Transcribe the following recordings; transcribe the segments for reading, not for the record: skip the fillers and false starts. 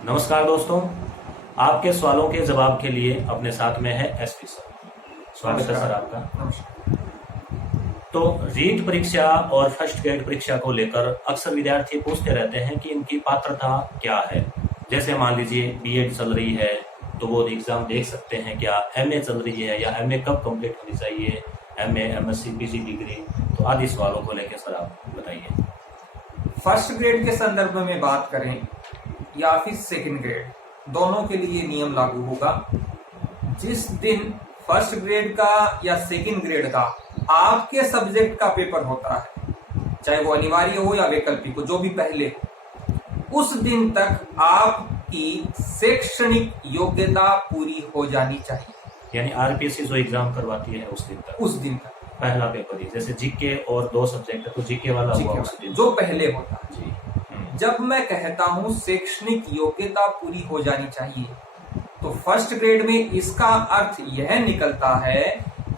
नमस्कार दोस्तों, आपके सवालों के जवाब के लिए अपने साथ में है एसपी सर। स्वागत है सर आपका। नमस्कार। तो रीट परीक्षा और फर्स्ट ग्रेड परीक्षा को लेकर अक्सर विद्यार्थी पूछते रहते हैं कि इनकी पात्रता क्या है। जैसे मान लीजिए बीएड चल रही है तो वो एग्जाम देख सकते हैं क्या, एमए चल रही है या एमए कब कंप्लीट होनी चाहिए, एमए एमएससी पीजी डिग्री, तो आदि सवालों को लेकर सर आप बताइए। फर्स्ट ग्रेड के संदर्भ में बात करें या फिर सेकंड ग्रेड, दोनों के लिए नियम लागू होगा। जिस दिन फर्स्ट ग्रेड का या सेकंड ग्रेड का आपके सब्जेक्ट का पेपर होता है, चाहे वो अनिवार्य हो या वैकल्पिक हो, जो भी पहले हो, उस दिन तक आपकी शैक्षणिक योग्यता पूरी हो जानी चाहिए। यानी आरपीएससी जो एग्जाम करवाती है उस दिन तक पहला पेपर ही, जैसे जीके और 2 सब्जेक्ट है तो जीके वाला हुआ उस दिन जो पहले होता है जी। जब मैं कहता हूं शैक्षणिक योग्यता पूरी हो जानी चाहिए, तो फर्स्ट ग्रेड में इसका अर्थ यह निकलता है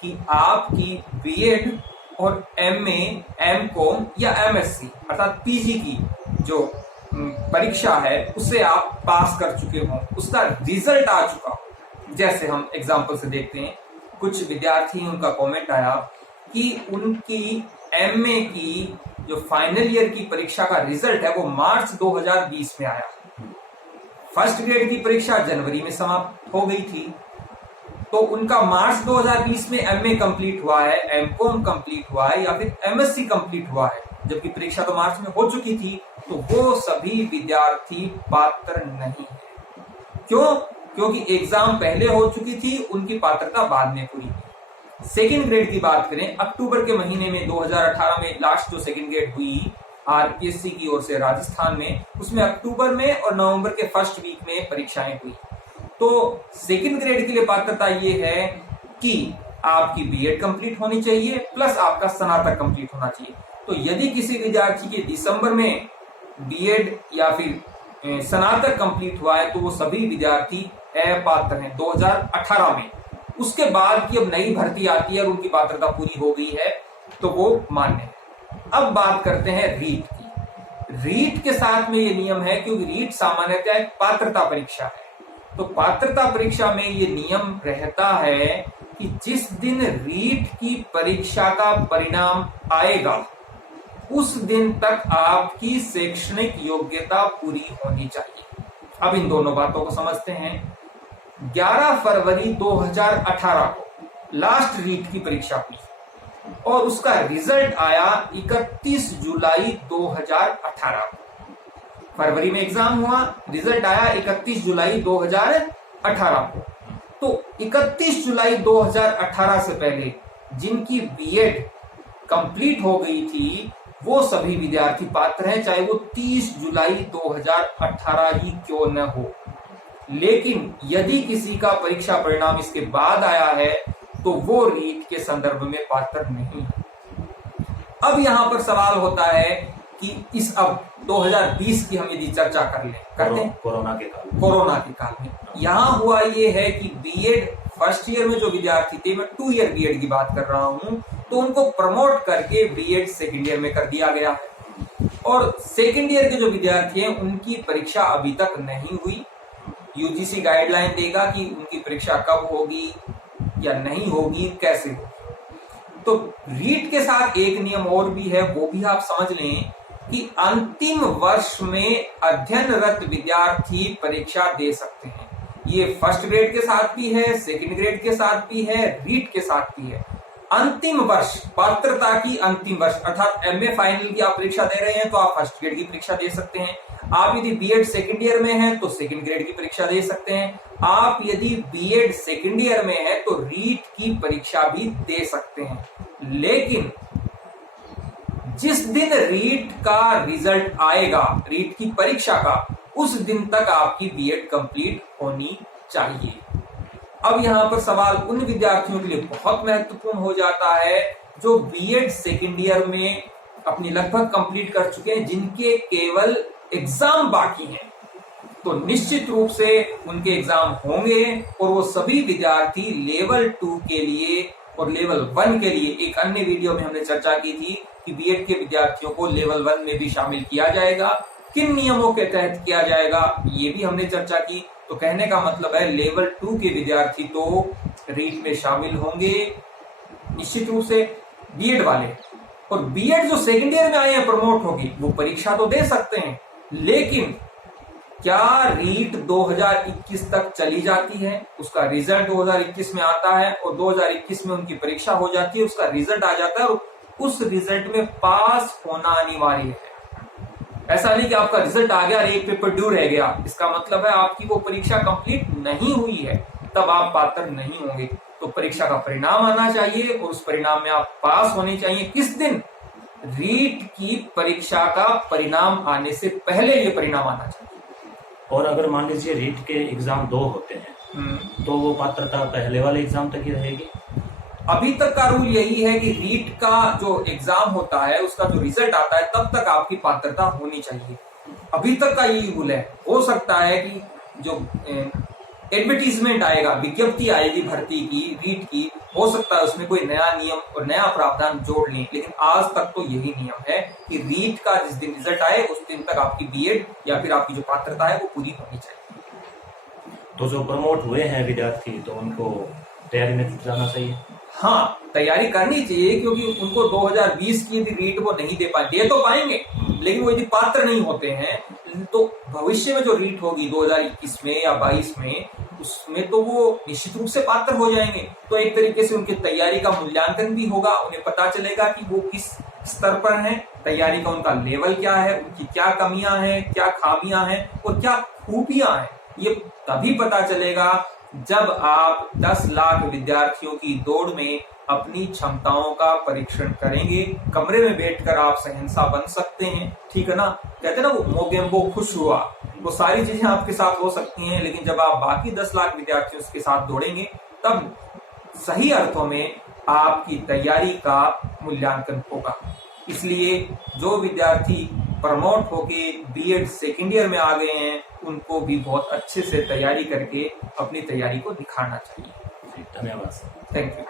कि आपकी बीएड और एमए, एमकॉम या एमएससी अर्थात पीजी की जो परीक्षा है उसे आप पास कर चुके हो, उसका रिजल्ट आ चुका हो। जैसे हम एग्जांपल से देखते हैं, कुछ विद्यार्थी उनका कमेंट आया कि उनकी एमए की जो फाइनल ईयर की परीक्षा का रिजल्ट है वो मार्च 2020 में आया। फर्स्ट ग्रेड की परीक्षा जनवरी में समाप्त हो गई थी, तो उनका मार्च 2020 में एमए कंप्लीट हुआ है, एमकॉम कंप्लीट हुआ है या फिर एमएससी कंप्लीट हुआ है, जबकि परीक्षा तो मार्च में हो चुकी थी। तो वो सभी विद्यार्थी पात्र नहीं है। क्यों? क्योंकि एग्जाम पहले हो चुकी थी, उनकी पात्रता बाद में पूरी। सेकेंड ग्रेड की बात करें, अक्टूबर के महीने में 2018 में लास्ट जो सेकेंड ग्रेड हुई आरपीएससी की ओर से राजस्थान में, उसमें अक्टूबर में और नवंबर के फर्स्ट वीक में परीक्षाएं हुई। तो सेकेंड ग्रेड के लिए पात्रता ये है कि आपकी बीएड कंप्लीट होनी चाहिए प्लस आपका स्नातक कंप्लीट होना चाहिए। तो यदि किसी विद्यार्थी के दिसंबर में बीएड या फिर स्नातक कंप्लीट हुआ है तो वो सभी विद्यार्थी अपात्र हैं 2018 में। उसके बाद की अब नई भर्ती आती है और उनकी पात्रता पूरी हो गई है तो वो मान्य है। अब बात करते हैं रीट की। रीट के साथ में ये नियम है, क्योंकि रीट सामान्यतः एक पात्रता परीक्षा है। तो पात्रता परीक्षा में ये नियम रहता है कि जिस दिन रीट की परीक्षा का परिणाम आएगा उस दिन तक आपकी शैक्षणिक योग्यता पूरी होनी चाहिए। अब इन दोनों बातों को समझते हैं। 11 फरवरी 2018 को लास्ट रीट की परीक्षा हुई और उसका रिजल्ट आया 31 जुलाई 2018 को। फरवरी में एग्जाम हुआ, रिजल्ट आया 31 जुलाई 2018 को। तो 31 जुलाई 2018 से पहले जिनकी बीएड कंप्लीट हो गई थी वो सभी विद्यार्थी पात्र हैं, चाहे वो 30 जुलाई 2018 ही क्यों न हो। लेकिन यदि किसी का परीक्षा परिणाम इसके बाद आया है तो वो रीट के संदर्भ में पात्र नहीं है। अब यहां पर सवाल होता है कि इस अब 2020 की हम यदि चर्चा करते हैं कोरोना के काल में यहां हुआ ये है कि बीएड फर्स्ट ईयर में जो विद्यार्थी थे, मैं 2 ईयर बीएड की बात कर रहा हूं, तो उनको प्रमोट करके बीएड सेकेंड ईयर में कर दिया गया है। और सेकेंड ईयर के जो विद्यार्थी हैं उनकी परीक्षा अभी तक नहीं हुई। यूजीसी गाइडलाइन देगा कि उनकी परीक्षा कब होगी या नहीं होगी, कैसे होगी। तो रीट के साथ एक नियम और भी है, वो भी आप समझ लें कि अंतिम वर्ष में अध्ययनरत विद्यार्थी परीक्षा दे सकते हैं। ये फर्स्ट ग्रेड के साथ भी है, सेकंड ग्रेड के साथ भी है, रीट के साथ भी है। अंतिम वर्ष, पात्रता की अंतिम वर्ष अर्थात एमए फाइनल की आप परीक्षा दे रहे हैं तो आप फर्स्ट ग्रेड की परीक्षा दे सकते हैं। आप यदि बीएड सेकंड ईयर में हैं तो सेकंड ग्रेड की परीक्षा दे सकते हैं। आप यदि बीएड सेकंड ईयर में है तो रीट की परीक्षा भी दे सकते हैं। लेकिन जिस दिन रीट का रिजल्ट आएगा, रीट की परीक्षा का, उस दिन तक आपकी बीएड कंप्लीट होनी चाहिए। अब यहां पर सवाल उन विद्यार्थियों के लिए बहुत महत्वपूर्ण हो जाता है जो बीएड सेकंड ईयर में अपनी लगभग कंप्लीट कर चुके हैं, जिनके केवल एग्जाम बाकी हैं। तो निश्चित रूप से उनके एग्जाम होंगे और वो सभी विद्यार्थी लेवल 2 के लिए और लेवल 1 के लिए, एक अन्य वीडियो में हमने चर्चा की थी कि बीएड के विद्यार्थियों को लेवल 1 में भी शामिल किया जाएगा। किन नियमों के तहत किया जाएगा ये भी हमने चर्चा की। तो कहने का मतलब है लेवल 2 के विद्यार्थी तो रीट में शामिल होंगे निश्चित रूप से, बीएड वाले। और बीएड जो सेकेंड ईयर में आए हैं प्रमोट होगी वो परीक्षा तो दे सकते हैं, लेकिन क्या रीट 2021 तक चली जाती है, उसका रिजल्ट 2021 में आता है और 2021 में उनकी परीक्षा हो जाती है, उसका रिजल्ट आ जाता है और उस रिजल्ट में पास होना अनिवार्य है। ऐसा नहीं कि आपका रिजल्ट आ गया और एक पेपर ड्यू रह गया, इसका मतलब है आपकी वो परीक्षा कंप्लीट नहीं हुई है, तब आप पात्र नहीं होंगे। तो परीक्षा का परिणाम आना चाहिए और उस परिणाम में आप पास होने चाहिए। किस दिन? रीट की परीक्षा का परिणाम आने से पहले ये परिणाम आना चाहिए। और अगर मान लीजिए रीट के एग्जाम 2 होते हैं तो वो पात्रता पहले वाले एग्जाम तक ही रहेगी? अभी तक का रूल यही है कि रीट का जो एग्जाम होता है उसका जो रिजल्ट आता है तब तक आपकी पात्रता होनी चाहिए। अभी तक का यही रूल है। हो सकता है कि जो एडवर्टीजमेंट आएगा, विज्ञप्ति आएगी भर्ती की, रीट की, हो सकता है उसमें कोई नया नियम और नया प्रावधान जोड़ लें, लेकिन आज तक तो यही नियम है कि रीट का जिस दिन रिजल्ट आए उस दिन तक आपकी बीएड या फिर आपकी जो पात्रता है वो पूरी होनी चाहिए। तो जो प्रमोट हुए हैं विद्यार्थी तो उनको तैयारी में जुट जाना चाहिए। हाँ, तैयारी करनी चाहिए, क्योंकि उनको 2020 की यदि रीट वो नहीं दे तो पाएंगे, लेकिन वो यदि पात्र नहीं होते हैं तो भविष्य में जो रीट होगी 2021 में या 22 में, उसमें तो वो निश्चित रूप से पात्र हो जाएंगे। तो एक तरीके से उनकी तैयारी का मूल्यांकन भी होगा, उन्हें पता चलेगा कि वो किस स्तर पर हैं, तैयारी का उनका लेवल क्या है, उनकी क्या कमियां हैं, क्या खामियां हैं और क्या खूबियां हैं। ये तभी पता चलेगा जब आप 10 लाख विद्यार्थियों की दौड़ में अपनी क्षमताओं का परीक्षण करेंगे। कमरे में बैठकर आप शहंशाह बन सकते हैं, ठीक है ना। कहते हैं ना वो मोगेम्बो खुश हुआ, वो सारी चीजें आपके साथ हो सकती हैं, लेकिन जब आप बाकी 10 लाख विद्यार्थियों के साथ दौड़ेंगे तब सही अर्थों में आपकी तैयारी का मूल्यांकन होगा। इसलिए जो विद्यार्थी प्रमोट होके बीएड सेकेंड ईयर में आ गए हैं उनको भी बहुत अच्छे से तैयारी करके अपनी तैयारी को दिखाना चाहिए। धन्यवाद सर। Thank you.